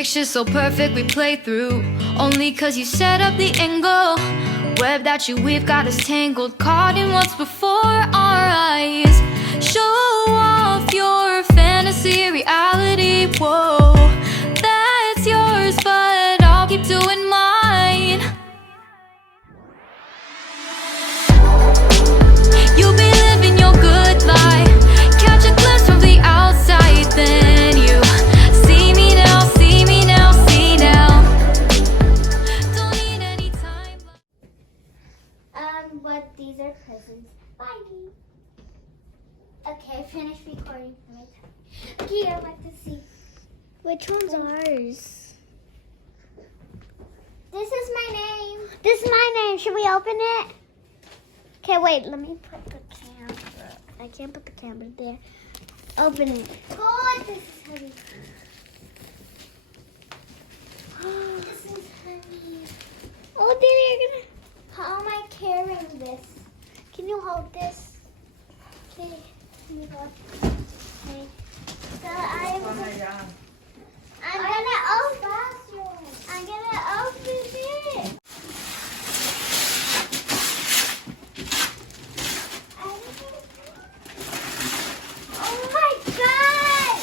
picture so perfect we play through. Only cause you set up the angle. Web that you weave got us tangled, caught in what's before our eyes. Show off your fantasy reality, whoa. That's yours, but I'll keep doing mine. You'll be living your good life. Catch a glimpse from the outside, then you see me now, see me now, see now. Don't need any time. But these are presents. Bye. Okay, finish recording for me. Okay, I'd like to see. Which one's ours? This is my name. This is my name. Should we open it? Okay, wait. Let me put the camera. I can't put the camera there. Open it. God, this is heavy. This is heavy. Oh, Daddy, you're gonna. How am I carrying this? Can you hold this? Okay. Okay. So I'm gonna open it. Oh my God!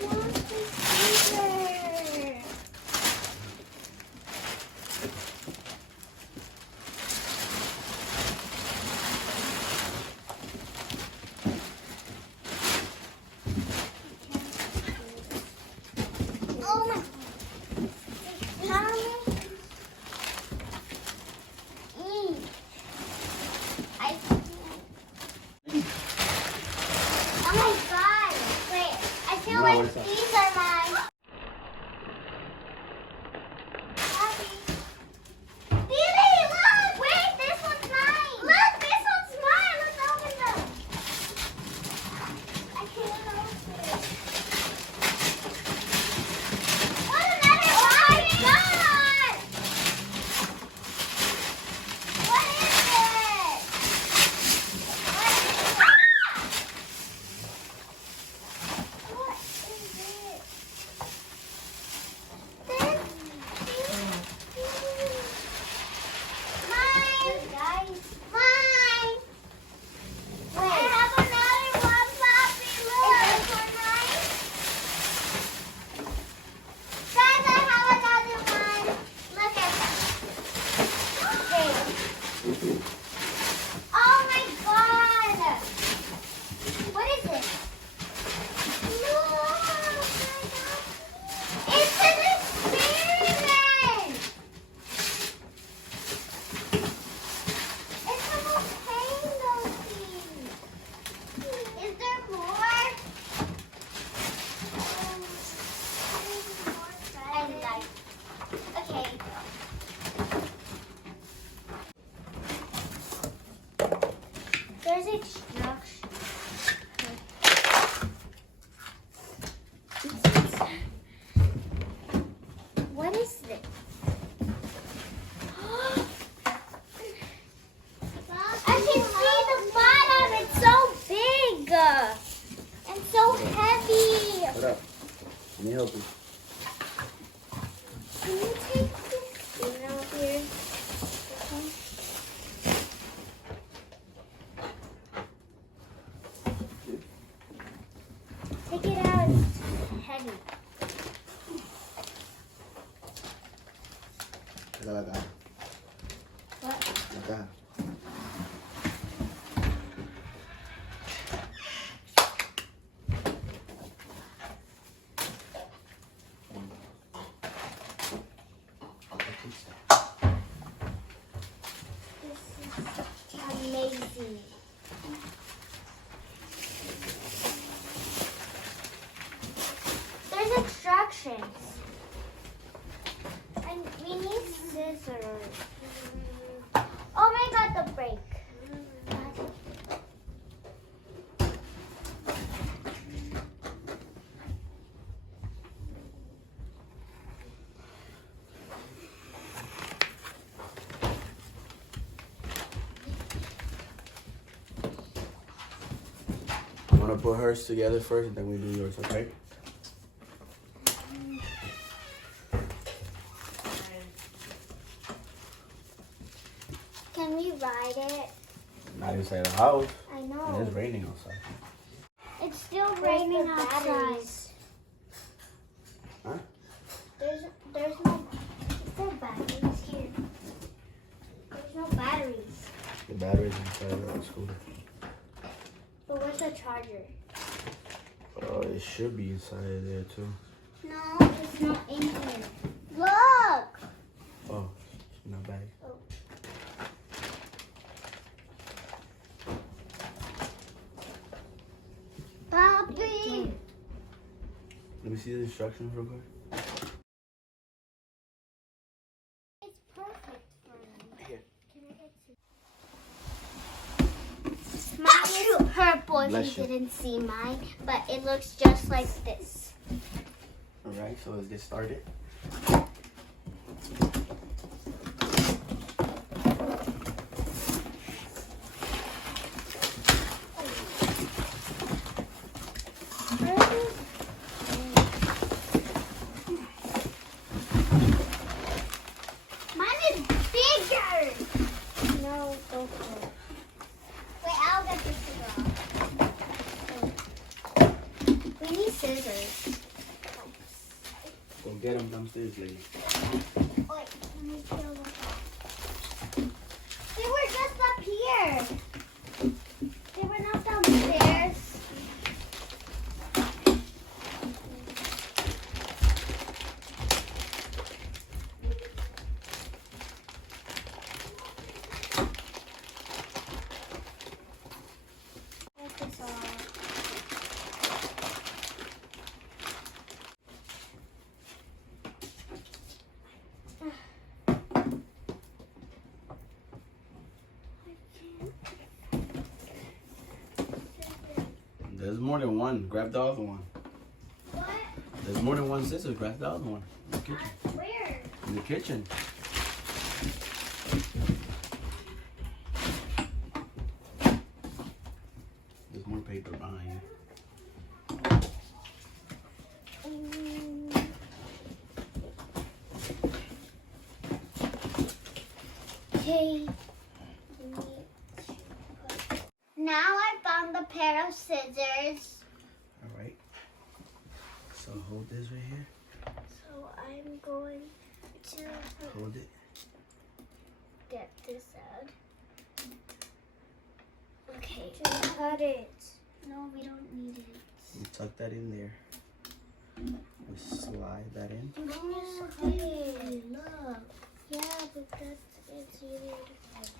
What's this here? Oh my! How many? I can't. Oh my God! Wait, I feel No, like it's not. these are mine. Daddy. Didi, look! Wait, this one's mine. Look, this one's mine. Let's open them. I can't open it. What another one? Oh my God! What is it? What is it? What is it? Mine! Guys. Mine! Wait. I have another one, Poppy. Look. Is this one mine? Guys, I have another one. Look at that. Okay. Oh my God! What is it? Look! It's an experiment! It's almost paying those things. Is there more? Okay. There's instructions. What is this? I can see the bottom. It's so big and so heavy. What up? Let me help you. Can you take this thing out here? Take it out. It's heavy. Pega la caja. What? La caja. This is amazing. There's instructions. And we need scissors. Oh my God, the brake. I'm gonna put hers together first and then we do yours, okay? ride it. Not inside the house. I And know. it's raining outside. It's still Where's raining the outside. batteries? Huh? There's no. Is there batteries here? There's no batteries. The battery's inside the scooter. But where's the charger? It should be inside of there too. No, it's not in here. Look! Oh, not bad. Papi! Let me see the instructions real quick. It's perfect for me. Here. Can I get some? Mine is purple if Bless you you. didn't see mine, but it looks just like this. Alright, so let's get started. Mine is bigger! No, go for it. Wait, I'll get the scissors. We need scissors. Go get them downstairs, lady. Wait, let me peel them off. They were just up here. They were not downstairs. Take this off. There's more than one. Grab the other one. What? There's more than one scissors. Grab the other one. In the kitchen. Where? In the kitchen. There's more paper behind you. Okay. Now I found the pair of scissors. Alright. So hold this right here. So I'm going to Hold it. get this out. Okay. Just cut it. No, we don't need it. You tuck that in there. Just slide that in. You can just cut it. Look. Yeah, but it's really difficult.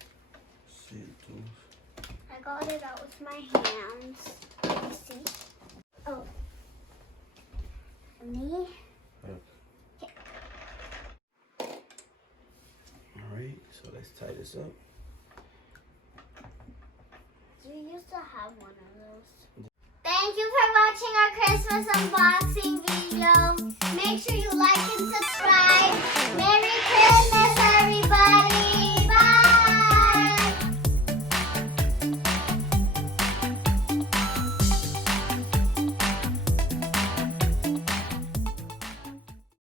See the tools. I got it out with my hands. Let me see. Oh. Me? Alright, so let's tie this up. You used to have one of those. Thank you for watching our Christmas unboxing video. Make sure you like and subscribe.